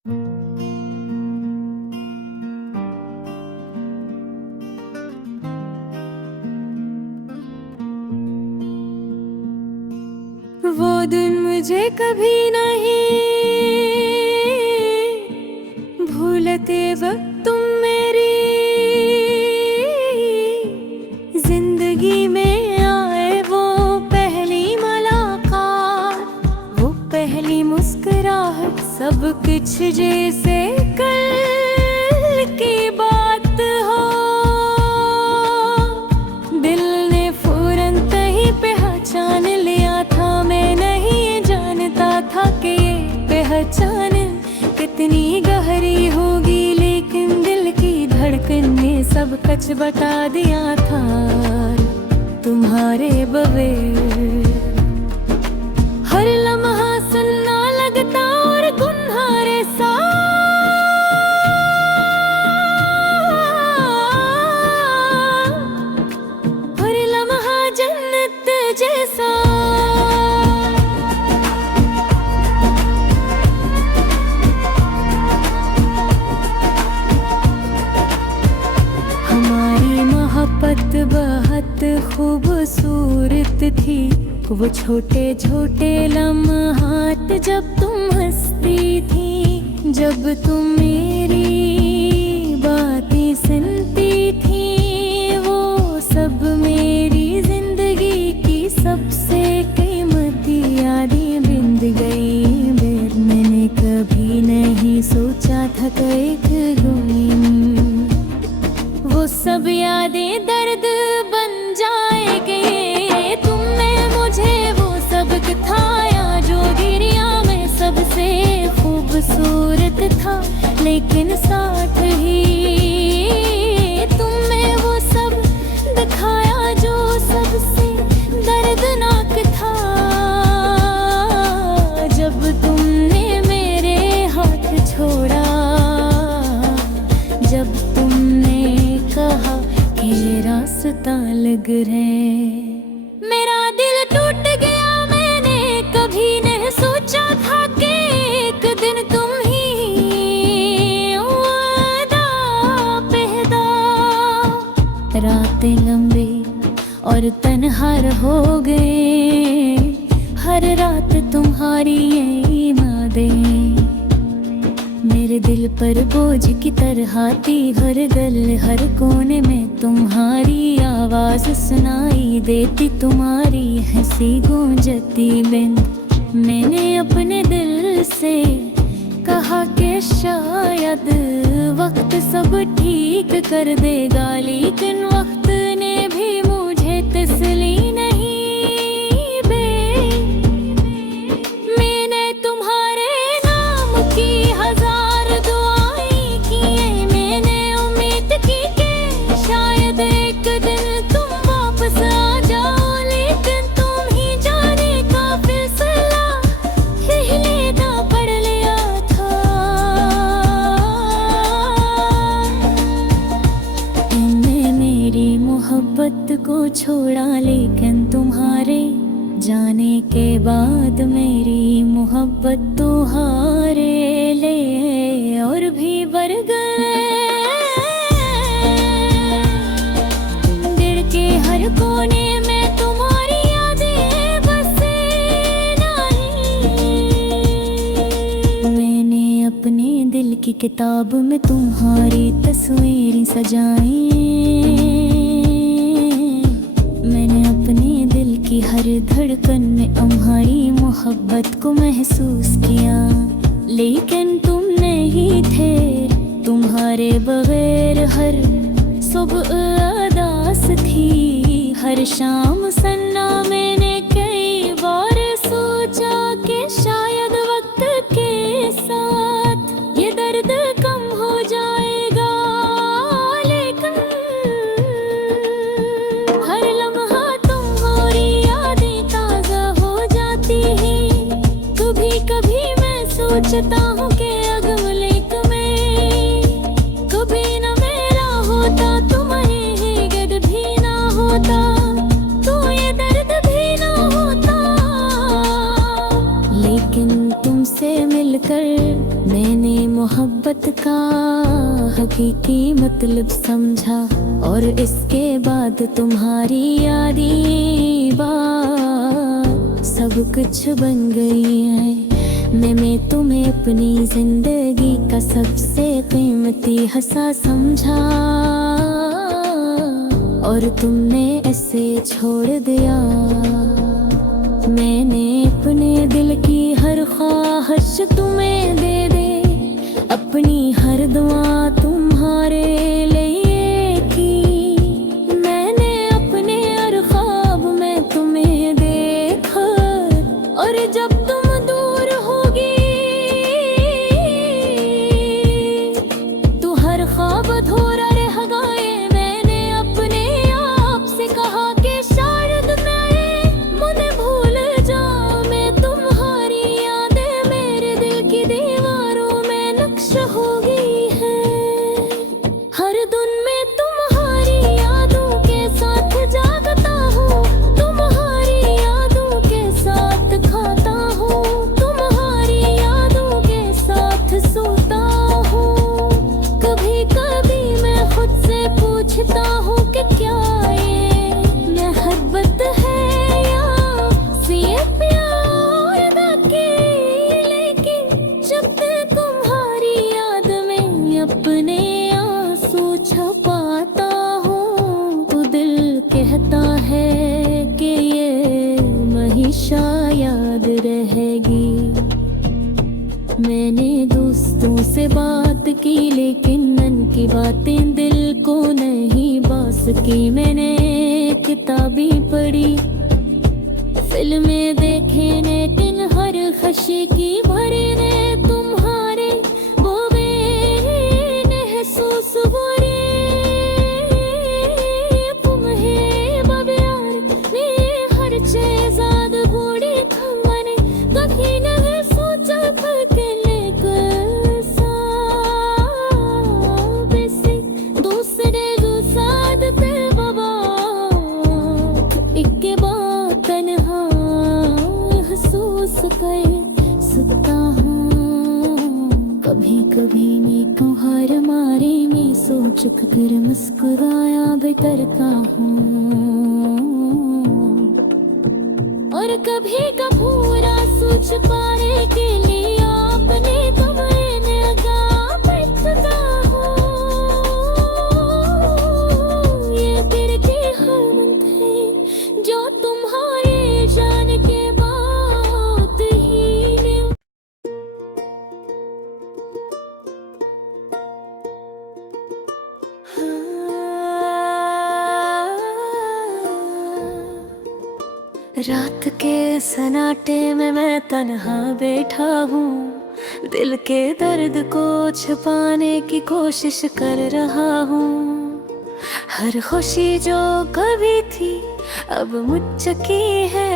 वो दिन मुझे कभी नहीं भूलते वक्त तुम मेरी जिंदगी में आए। वो पहली मुलाकात, वो पहली मुस्कुराहट, सब कुछ जैसे कल की बात हो। दिल ने फौरन कहीं पहचान लिया था, मैं नहीं जानता था कि ये पहचान कितनी गहरी होगी, लेकिन दिल की धड़कन ने सब कुछ बता दिया था तुम्हारे बगैर। हर लम्हा सुनना लगता और गुनहारे सा, हर लम्हा जन्नत जैसा। हमारी मोहब्बत बहुत खूबसूरत थी, वो छोटे छोटे लम्हात जब तुम हंसती थी, जब तुम मेरी बातें सुनती थी, वो सब मेरी जिंदगी की सबसे कीमती यादें बिंद गई। मैंने कभी नहीं सोचा था कि एक दिन वो सब यादें दर्द बन जाएंगे। तुमने मुझे वो सब दिखाया जो गिरिया में सबसे खूबसूरत था, लेकिन साथ ही तुमने वो सब दिखाया जो सबसे दर्दनाक था। जब तुमने मेरे हाथ छोड़ा, जब तुमने कहा कि रास्ता लग रहे, मेरा दिल टूट गया। मैंने कभी नहीं सोचा था कि एक दिन तुम ही वादा पैदा। रातें लंबी और तन्हा हो गए, हर रात तुम्हारी ये यादें मेरे दिल पर बोझ की तरह थी। हर गल हर कोने में तुम्हारी आवाज सुनाई देती, तुम्हारी हंसी गूंजती बिन। मैंने अपने दिल से कहा कि शायद वक्त सब ठीक कर देगा, लेकिन वक्त ने भी मुझे तसल्ली नहीं दे। मैंने तुम्हारे नाम की मोहब्बत को छोड़ा, लेकिन तुम्हारे जाने के बाद मेरी मोहब्बत तुम्हारे ले और भी बढ़ गए। दिल के हर कोने में तुम्हारी यादें बसे नहीं। मैंने अपने दिल की किताब में तुम्हारी तस्वीरें सजाई, हर धड़कन में तुम्हारी मोहब्बत को महसूस किया, लेकिन तुम नहीं थे। तुम्हारे बगैर हर सुबह उदास थी, हर शाम सन्ना। मैंने कई बार सोचा कि शायद वक्त के साथ ये दर्द कम हो जाएगा, लेकिन हर लम्हा सोचता हूँ कि अगले में कभी न मेरा होता, तुम्हें गद भी ना होता, तो ये दर्द भी ना होता। लेकिन तुमसे मिलकर मैंने मोहब्बत का हकीकी मतलब समझा, और इसके बाद तुम्हारी यादी बात सब कुछ बन गई है। मैं तुम्हें अपनी जिंदगी का सबसे कीमती हिस्सा समझा, और तुमने ऐसे छोड़ दिया। मैंने अपने दिल की हर ख्वाहिश तुम्हें दे दे, अपनी हर दुआ तुम्हारे लिए की। मैंने अपने हर ख्वाब में तुम्हें देखा, और जब तुम दूर होगी तो हर ख्वाब अधूरा रह गए। मैंने अपने आप से कहा कि शायद मैं मुझे भूल जाऊं, मैं तुम्हारी यादें मेरे दिल की दीवारों में नक्श हो गई है। हर दिन मैं तुम्हारी यादों के साथ जागता हूँ, तुम्हारी यादों के साथ खाता हूँ, तुम्हारी यादों के साथ सोता हूँ। कभी कभी मैं खुद से पूछता हूँ कि क्या ये मोहब्बत है या सिर्फ प्यार बाकी। लेकिन जब तक तुम्हारी याद में अपने आंसू छुपाता हूँ, तो दिल कहता है कि ये हमेशा याद रहेगी। मैंने दोस्तों से बात की, लेकिन मन की बातें दिल को नहीं बास की। मैंने किताबें पढ़ी, फिल्में देखे, लेकिन हर खुशी की भरी ने तुम्हारे वो महसूस बुरे तुम्हें बब्यार ने हर चेज़ाद बूढ़ी खमने कभी नहीं सोचा फकले कसा बेसे दूसरे जो साथ पे बाबा इक्के बात तन्हा महसूस कर सकता हूँ। कभी कभी मैं तुम्हारे मारे में सोच कर मुस्कुराया भी करता हूँ, और कभी कपूरा सोच पाने के लिए अपने तुम्हें लगा बैठता हूँ। ये दिल के हमत है जो तुम्हारे जान के बाद ही ने। रात के सन्नाटे में मैं तन्हा बैठा हूँ, दिल के दर्द को छुपाने की कोशिश कर रहा हूँ। हर खुशी जो कभी थी अब मुझ चुकी है,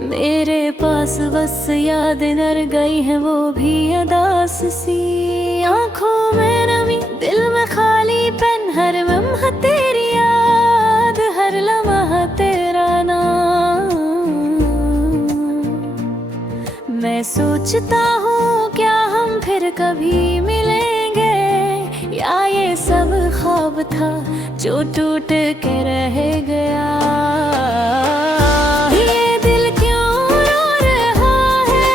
मेरे पास बस याद नर गई है वो भी अदास सी। आंखों में नमी, दिल में खालीपन, हर लम्हा तेरी याद, हर लम्हा तेरा नाम। मैं सोचता हूँ क्या हम फिर कभी मिलेंगे, या ये सब ख्वाब था जो टूट के रह गया। ये दिल क्यों रो रहा है,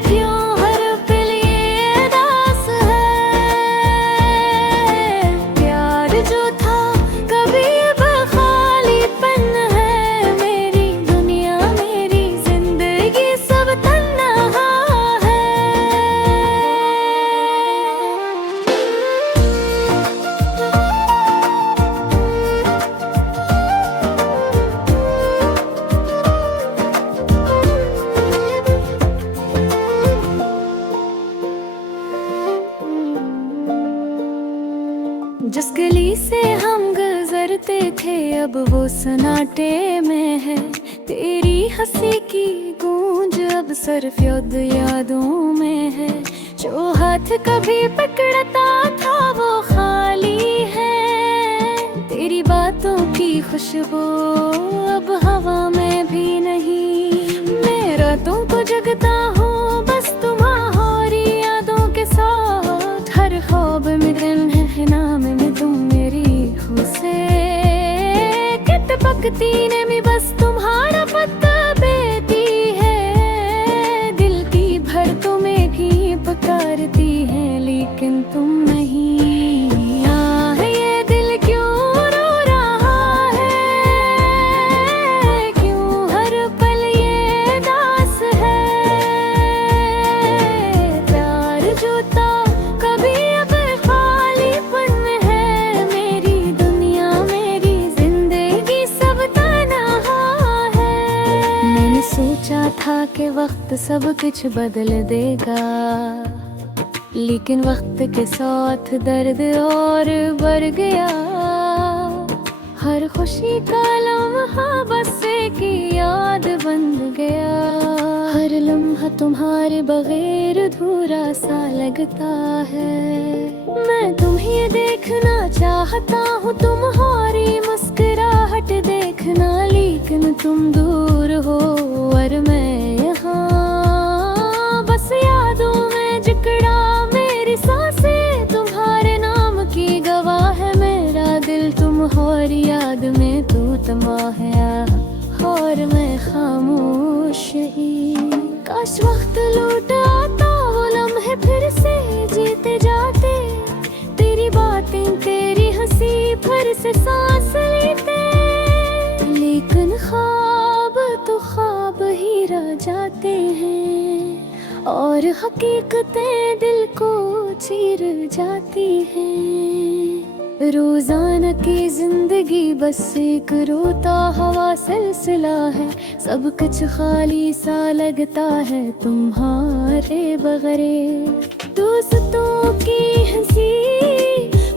क्यों हर पल ये उदास है। प्यार जो था कभी खालीपन है, मेरी दुनिया मेरी जिंदगी सब तन्हा है। जिस गली से हम गुजरते थे अब वो सन्नाटे में है, तेरी हंसी की गूंज अब सिर्फ यादों में है। जो हाथ कभी पकड़ता था वो खाली है, तेरी बातों की खुशबू अब हवा में भी नहीं। मैं रातों को जगता हूँ बस तुम हो सकती ने मी बस तुम्हारा पता बेटी है। दिल की भर तुम्हें भी पुकारती है लेकिन तुम नहीं। आह ये दिल क्यों रो रहा है, क्यों हर पल ये दास है। प्यार जो था कभी अब खालीपन है। मेरी दुनिया मेरी जिंदगी सब तन्हा है। मैंने सोचा था कि वक्त सब कुछ बदल देगा, लेकिन वक्त के साथ दर्द और बढ़ गया। हर खुशी का लम्हा बस एक याद बन गया। हर लम्हा तुम्हारे बगैर अधूरा सा लगता है। मैं तुम्हें देखना चाहता हूँ, तुम्हारी मुस्कुराहट देखना, लेकिन तुम दूर हो और मैं यहाँ बस यादों में जकड़ा। मेरी सांसें तुम्हारे नाम की गवाह है। मेरा दिल तुम्हारी याद में टूटा है और मैं खामोश ही। काश वक्त लौट आता वो लम्हे फिर से जीते जाते। तेरी बातें तेरी हंसी फिर से सांस लेते। लेकिन ख्वाब तो ख्वाब ही रह जाते हैं और हकीकतें दिल को चीर जाती हैं। रोजाना की जिंदगी बस एक रोता हवा सिलसिला है। सब कुछ खाली सा लगता है तुम्हारे बगैर। दोस्तों की हंसी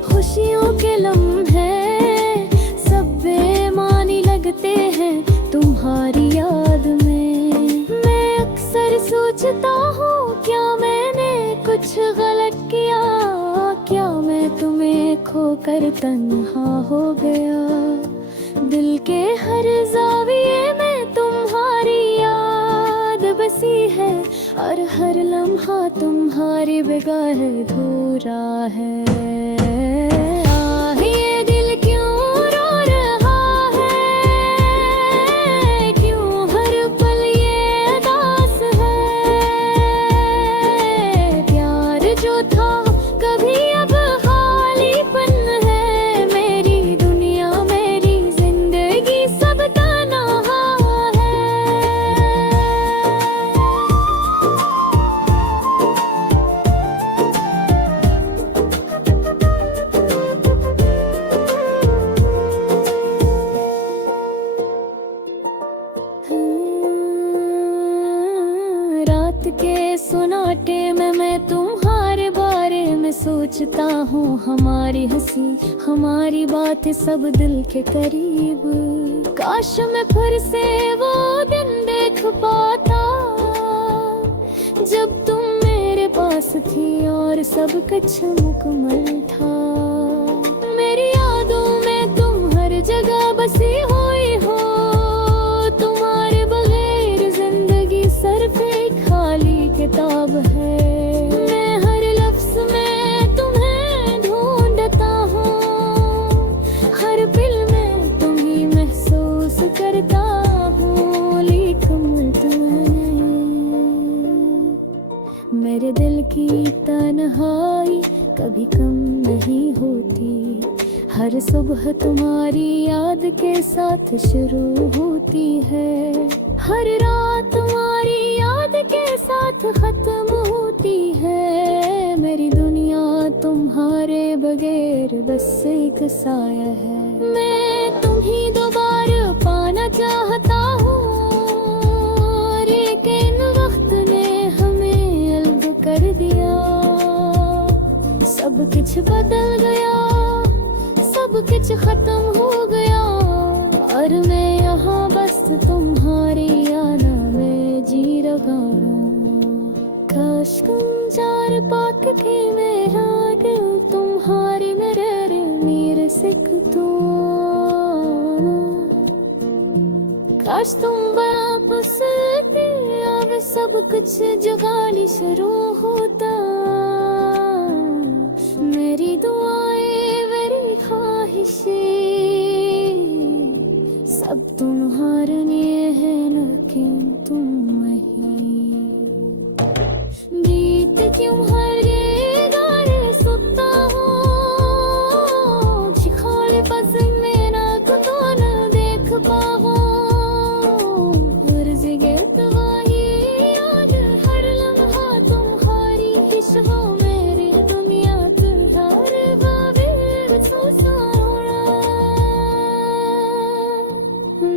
खुशियों के लम्हे सब बेमानी लगते हैं तुम्हारी याद में। मैं अक्सर सोचता हूँ क्या मैंने कुछ गलत किया, क्या मैं तुम्हें खोकर तन्हा हो गया। दिल के हर जाविये में तुम्हारी याद बसी है और हर लम्हा तुम्हारे बगैर अधूरा है। आह ये दिल क्यों रो रहा है, क्यों हर पल ये दास है। प्यार जो था कभी अब खालीपन है। मेरी दुनिया मेरी जिंदगी सब तन्हा है। रात के सुनाटे में मैं तुम्हारे बारे में सोचता हूँ। हमारी हंसी हमारी बातें सब दिल के करीब। काश मैं फिर से वो दिन देख पाता जब तुम मेरे पास थी और सब कुछ मुकम्मल था। मेरी यादों में तुम हर जगह बसी हुई हो। तुम्हारे बगैर जिंदगी सिर्फ एक खाली किताब है। मैं हर लफ्ज में तुम्हें ढूंढता हूँ, हर पल में तुम्हें महसूस करता हूँ, लेकिन तुम्हें नहीं। मेरे दिल की तन्हाई कभी कम नहीं होती। हर सुबह तुम्हारी याद के साथ शुरू होती है। हर रात तुम्हारी याद के साथ खत्म होती है। मेरी दुनिया तुम्हारे बगैर बस एक साया है। मैं तुम्हीं दोबारा पाना चाहता हूँ, लेकिन वक्त ने हमें अलग कर दिया। सब कुछ बदल गया, सब कुछ खत्म हो गया और मैं यहाँ बस तुम्हारी याद में जी रहा हूँ। काश तुम जान पाक के मेरा दिल तुम्हारी मेरे मीर सिख तू। काश तुम वापस आवे, सब कुछ जुगाली शुरू होता। मेरी दुआएं मेरी ख्वाहिशें सब क्यों हर ये गाने सुनता हूँ छिखाले बस मेरा को तो न देख पाऊँ अर्ज़ गिरत वही याद हर लम्हा तुम्हारी हिश हो मेरी दुनिया तुझार बाबिल सुसारा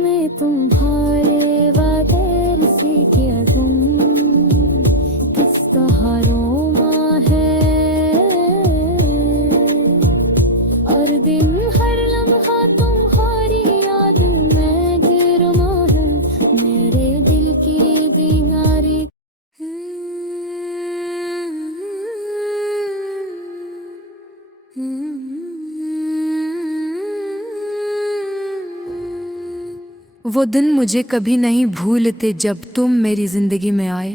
मैं तुम्हारे बगैर से क्या तुम किस तहारों माँ है और दिन हर लम्हा तुम्हारी याद में गिरमा है मेरे दिल की दीवारी वो दिन मुझे कभी नहीं भूलते जब तुम मेरी जिंदगी में आए।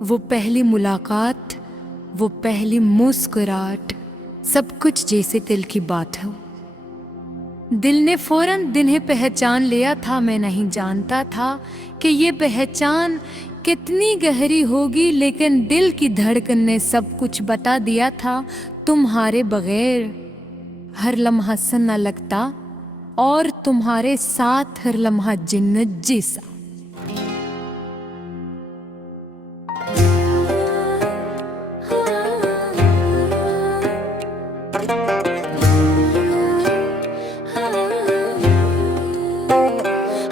वो पहली मुलाकात, वो पहली मुस्कुराहट, सब कुछ जैसे दिल की बात हो। दिल ने फौरन दिन्हें पहचान लिया था। मैं नहीं जानता था कि ये पहचान कितनी गहरी होगी, लेकिन दिल की धड़कन ने सब कुछ बता दिया था। तुम्हारे बगैर हर लम्हा सन न लगता और तुम्हारे साथ हर लम्हा जन्नत जैसा।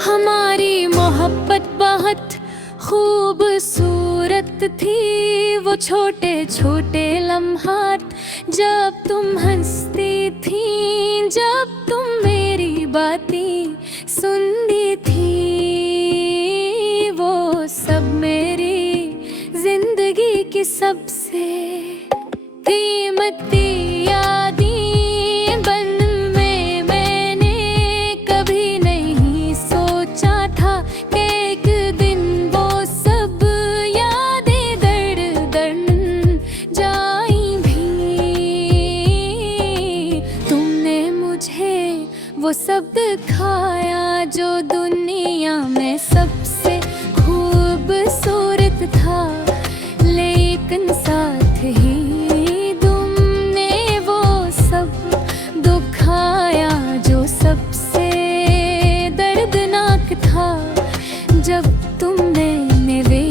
हमारी मोहब्बत बहुत खूबसूरत थी। वो छोटे छोटे लम्हात जब तुम हंसती थी, जब तुम मेरी बातें सुनती थी, वो सब मेरी जिंदगी की सबसे कीमती यादें बन में मैंने कभी नहीं सोचा था कि एक दिन वो सब यादें दर्द दर्द जाई भी। तुमने मुझे वो सब दिखाया जो दुनिया में सबसे खूबसूरत था, लेकिन साथ ही तुमने वो सब दुखाया जो सबसे दर्दनाक था। जब तुमने मेरे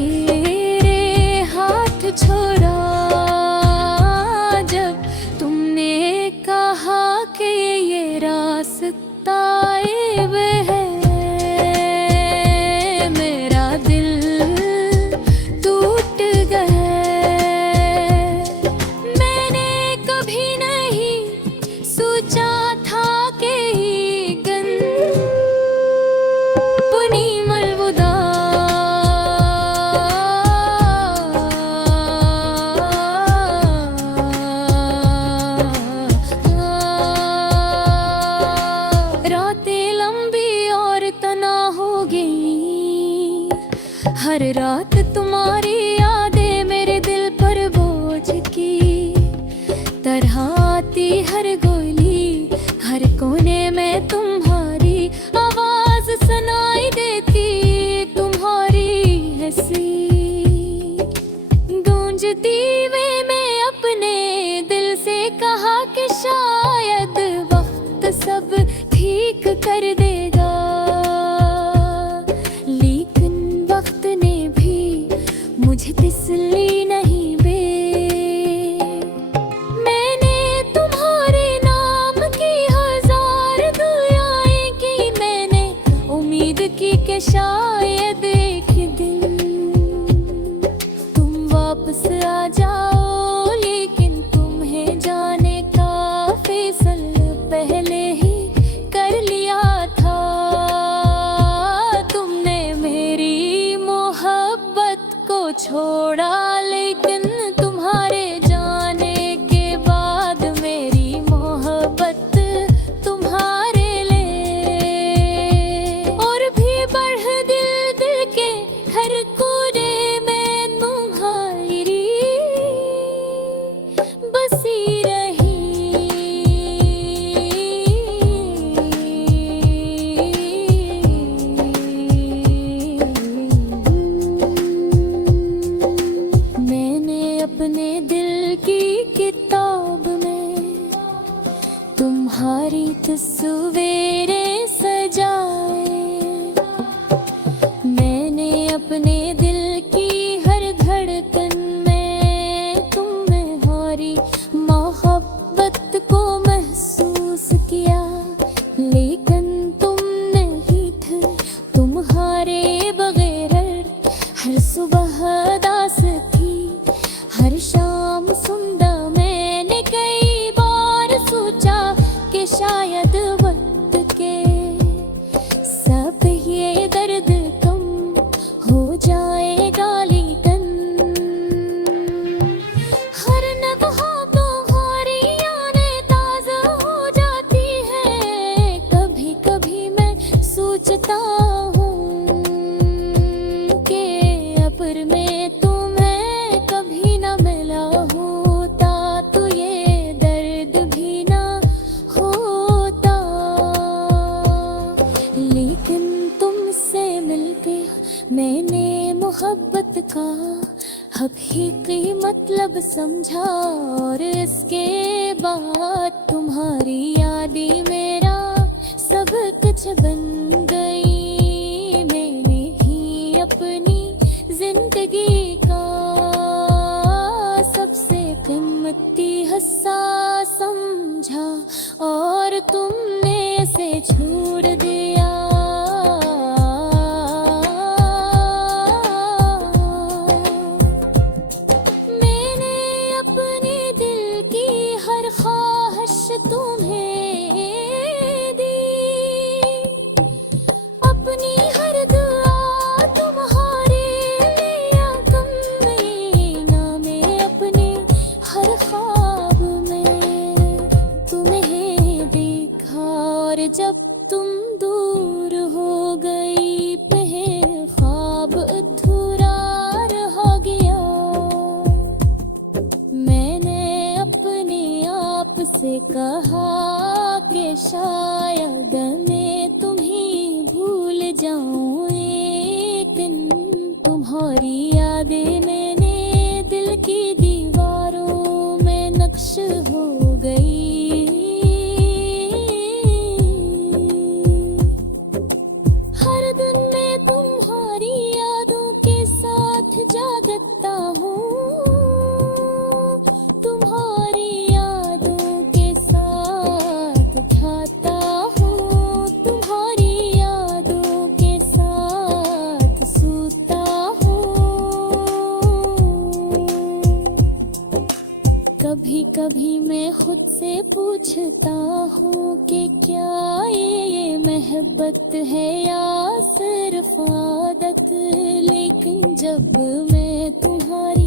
हाथ छोड़ा, जब तुमने कहा कि ये रास्ता ऐब है, मेरा दिल टूट गया। मैंने कभी नहीं सोचा था कि ये गन पुनी मलबुदा रातें लंबी और तना हो गई। हर रात तुम्हारी यादें मेरे दिल पर बोझ की तरह आती, हर गोली हर कोने में तुम्हारी आवाज सुनाई देती, तुम्हारी हंसी गूंजती वे मैं अपने दिल से कहा कि शायद वक्त सब ठीक कर देगा, लेकिन वक्त ने भी मुझे तसल्ली नहीं दी। मैंने तुम्हारे नाम की हजार दुआएं की, मैंने उम्मीद की कि शायद एक दिन तुम वापस आ जाओ, लेकिन तुम्हें जाने का फैसला पहले ही कर लिया था। तुमने मेरी मोहब्बत को छोड़ा, लेकिन तुम्हारे जाने के बाद मेरी मोहब्बत तुम्हारे लिए और भी बढ़ दिल दिल के हर कोने में तुम्हारी बसी रही। मैंने हकीकी मतलब समझा, और इसके बाद तुम्हारी यादें मेरा सब कुछ बन गई। मैंने ही अपनी जिंदगी का सबसे कीमती हिस्सा समझा, और तुमने इसे छोड़ दिया। मैंने अपने दिल की हर ख्वाहिश तुम्हें दी, अपनी हर दुआ तुम्हारे लिया कमीना में, अपने हर ख्वाब में तुम्हें देखा। और जब तुम दूर हो गई, पहले ख्वाब अधूरा रह गया। मैंने अपने आप से कहा कि शायद मैं तुम्हें भूल जाऊं एक दिन। तुम्हारी यादें मैंने दिल की दीवारों में नक्श हो गई। हर दिन मैं तुम्हारी यादों के साथ जागता हूँ, तुम्हारी यादों के साथ खाता हूँ, तुम्हारी यादों के साथ सोता हूँ। कभी कभी मैं खुद से पूछता हूँ कि क्या ये मोहब्बत है या सिर्फ आदत। लेकिन जब मैं तुम्हारी